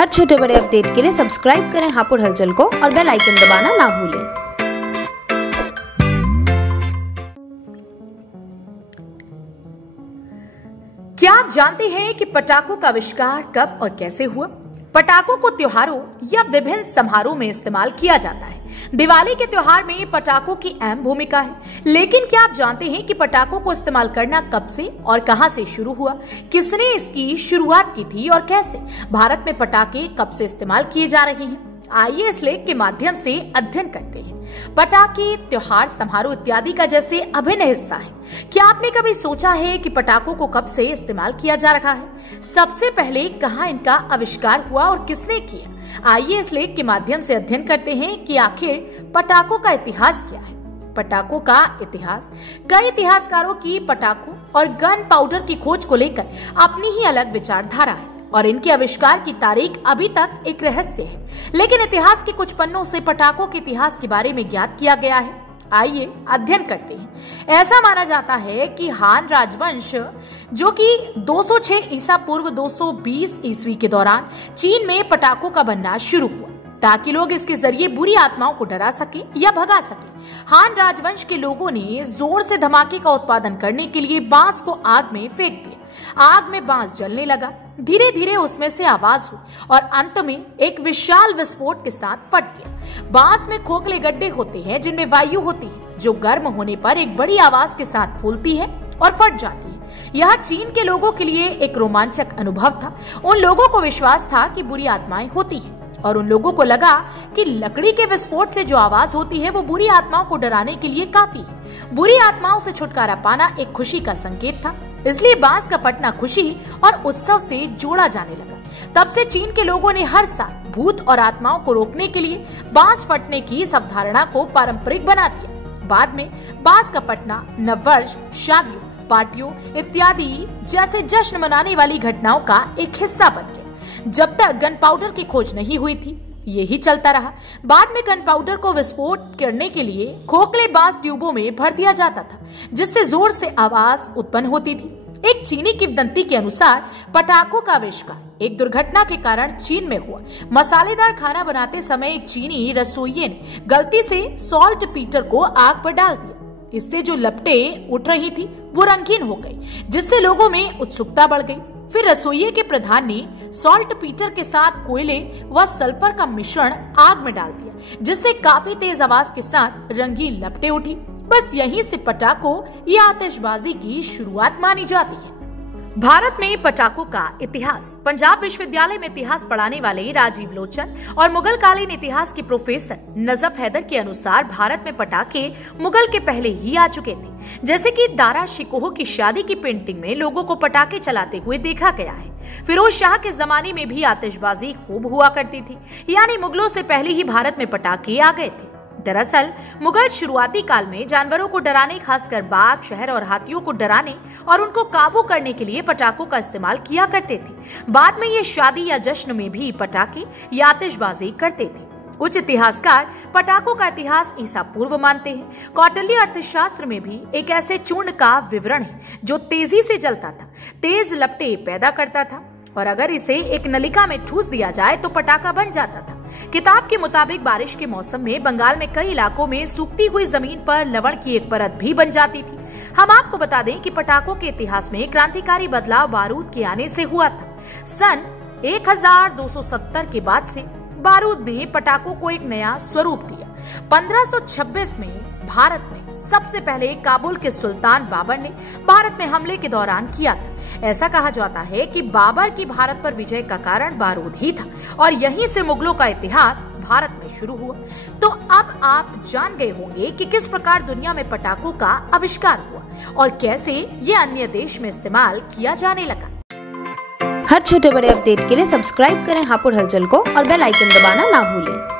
हर छोटे बड़े अपडेट के लिए सब्सक्राइब करें हापुड़ हलचल को और बेल आइकन दबाना ना भूलें। क्या आप जानते हैं कि पटाखों का आविष्कार कब और कैसे हुआ? पटाखों को त्योहारों या विभिन्न समारोह में इस्तेमाल किया जाता है। दिवाली के त्योहार में पटाखों की अहम भूमिका है, लेकिन क्या आप जानते हैं कि पटाखों को इस्तेमाल करना कब से और कहां से शुरू हुआ? किसने इसकी शुरुआत की थी और कैसे? भारत में पटाखे कब से इस्तेमाल किए जा रहे हैं? आइए इस लेख के माध्यम से अध्ययन करते हैं। पटाखे त्योहार, समारोह इत्यादि का जैसे अभिन्न हिस्सा है। क्या आपने कभी सोचा है कि पटाखों को कब से इस्तेमाल किया जा रहा है? सबसे पहले कहां इनका आविष्कार हुआ और किसने किया? आइए इस लेख के माध्यम से अध्ययन करते हैं कि आखिर पटाखों का इतिहास क्या है। पटाखों का इतिहास। कई इतिहासकारों की पटाखों और गन पाउडर की खोज को लेकर अपनी ही अलग विचारधारा है और इनके आविष्कार की तारीख अभी तक एक रहस्य है, लेकिन इतिहास के कुछ पन्नों से पटाखों के इतिहास के बारे में ज्ञात किया गया है। आइए अध्ययन करते हैं। ऐसा माना जाता है कि हान राजवंश, जो कि 206 ईसा पूर्व 220 ईस्वी के दौरान चीन में पटाखों का बनना शुरू हुआ, ताकि लोग इसके जरिए बुरी आत्माओं को डरा सके या भगा सके। हान राजवंश के लोगों ने जोर से धमाके का उत्पादन करने के लिए बांस को आग में फेंक दिया। आग में बांस जलने लगा, धीरे धीरे उसमें से आवाज हुई और अंत में एक विशाल विस्फोट के साथ फट गया। बांस में खोखले गड्ढे होते हैं जिनमें वायु होती है, जो गर्म होने पर एक बड़ी आवाज के साथ फूलती है और फट जाती है। यह चीन के लोगों के लिए एक रोमांचक अनुभव था। उन लोगों को विश्वास था कि बुरी आत्माएं होती हैं और उन लोगों को लगा कि लकड़ी के विस्फोट से जो आवाज होती है वो बुरी आत्माओं को डराने के लिए काफी है। बुरी आत्माओं से छुटकारा पाना एक खुशी का संकेत था, इसलिए बांस का फटना खुशी और उत्सव से जोड़ा जाने लगा। तब से चीन के लोगों ने हर साल भूत और आत्माओं को रोकने के लिए बांस फटने की इस अवधारणा को पारंपरिक बना दिया। बाद में बांस का फटना नववर्ष, शादियों, पार्टियों इत्यादि जैसे जश्न मनाने वाली घटनाओं का एक हिस्सा बन गया। जब तक गन पाउडर की खोज नहीं हुई थी, यही चलता रहा। बाद में गन पाउडर को विस्फोट करने के लिए खोखले बांस ट्यूबों में भर दिया जाता था, जिससे जोर से आवाज उत्पन्न होती थी। एक चीनी किंवदंती के अनुसार पटाखों का आविष्कार एक दुर्घटना के कारण चीन में हुआ। मसालेदार खाना बनाते समय एक चीनी रसोइये ने गलती से सॉल्ट पीटर को आग पर डाल दिया। इससे जो लपटें उठ रही थी वो रंगीन हो गई, जिससे लोगों में उत्सुकता बढ़ गई। फिर रसोइये के प्रधान ने सॉल्ट पीटर के साथ कोयले व सल्फर का मिश्रण आग में डाल दिया, जिससे काफी तेज आवाज के साथ रंगीन लपटें उठी। बस यहीं से पटाखों या आतिशबाजी की शुरुआत मानी जाती है। भारत में पटाखों का इतिहास। पंजाब विश्वविद्यालय में इतिहास पढ़ाने वाले राजीव लोचन और मुगल कालीन इतिहास के प्रोफेसर नजफ हैदर के अनुसार भारत में पटाखे मुगल के पहले ही आ चुके थे। जैसे कि दारा शिकोह की शादी की पेंटिंग में लोगों को पटाखे चलाते हुए देखा गया है। फिरोज शाह के जमाने में भी आतिशबाजी खूब हुआ करती थी, यानी मुगलों से पहले ही भारत में पटाखे आ गए थे। दरअसल मुगल शुरुआती काल में जानवरों को डराने, खासकर बाघ, शहर और हाथियों को डराने और उनको काबू करने के लिए पटाखों का इस्तेमाल किया करते थे। बाद में ये शादी या जश्न में भी पटाखे या आतिशबाजी करते थे। कुछ इतिहासकार पटाखों का इतिहास ईसा पूर्व मानते हैं। कौटिल्य अर्थशास्त्र में भी एक ऐसे चूर्ण का विवरण है जो तेजी से जलता था, तेज लपटें पैदा करता था और अगर इसे एक नलिका में ठूस दिया जाए तो पटाखा बन जाता था। किताब के मुताबिक बारिश के मौसम में बंगाल में कई इलाकों में सूखती हुई जमीन पर लवण की एक परत भी बन जाती थी। हम आपको बता दें कि पटाखों के इतिहास में क्रांतिकारी बदलाव बारूद के आने से हुआ था। सन 1270 के बाद से बारूद ने पटाखों को एक नया स्वरूप दिया। 1526 में भारत में सबसे पहले काबुल के सुल्तान बाबर ने भारत में हमले के दौरान किया था। ऐसा कहा जाता है कि बाबर की भारत पर विजय का कारण बारूद ही था और यहीं से मुगलों का इतिहास भारत में शुरू हुआ। तो अब आप जान गए होंगे कि किस प्रकार दुनिया में पटाखों का आविष्कार हुआ और कैसे ये अन्य देश में इस्तेमाल किया जाने लगा। हर छोटे बड़े अपडेट के लिए सब्सक्राइब करें हापुड़ हलचल को और बेल आइकन दबाना ना भूलें।